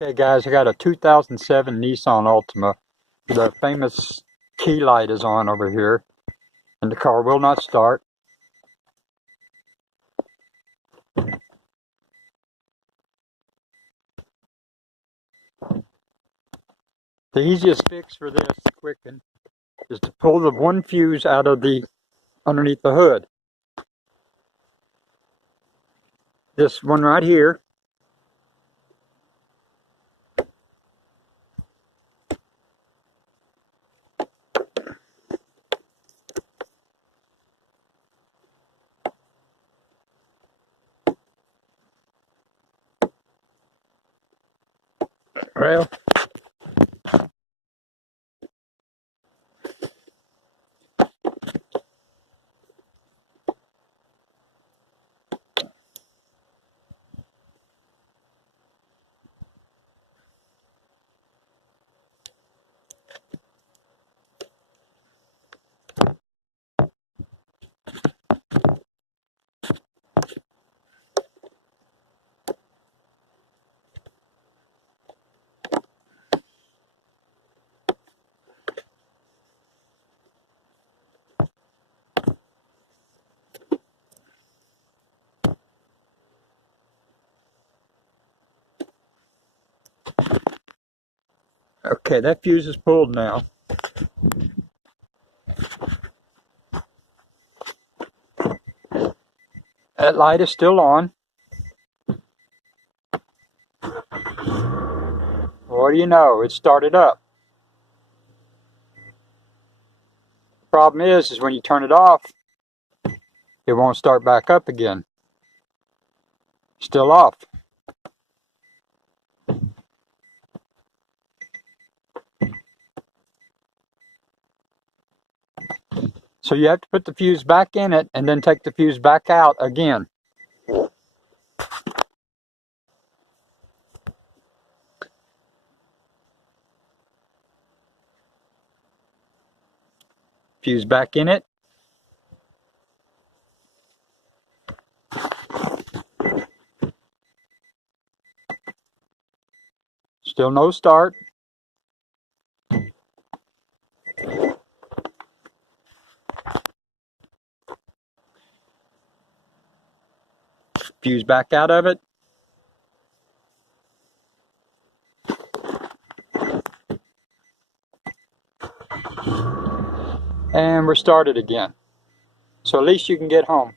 Hey guys, I got a 2007 Nissan Altima. The famous key light is on over here, and the car will not start. The easiest fix for this, quicken, is to pull the one fuse out of the underneath the hood. This one right here. Well, okay, that fuse is pulled now. That light is still on. What do you know? It started up. The problem is when you turn it off, it won't start back up again. Still off. So you have to put the fuse back in it and then take the fuse back out again. Fuse back in it. Still no start. Fuse back out of it. And we're started again. So at least you can get home.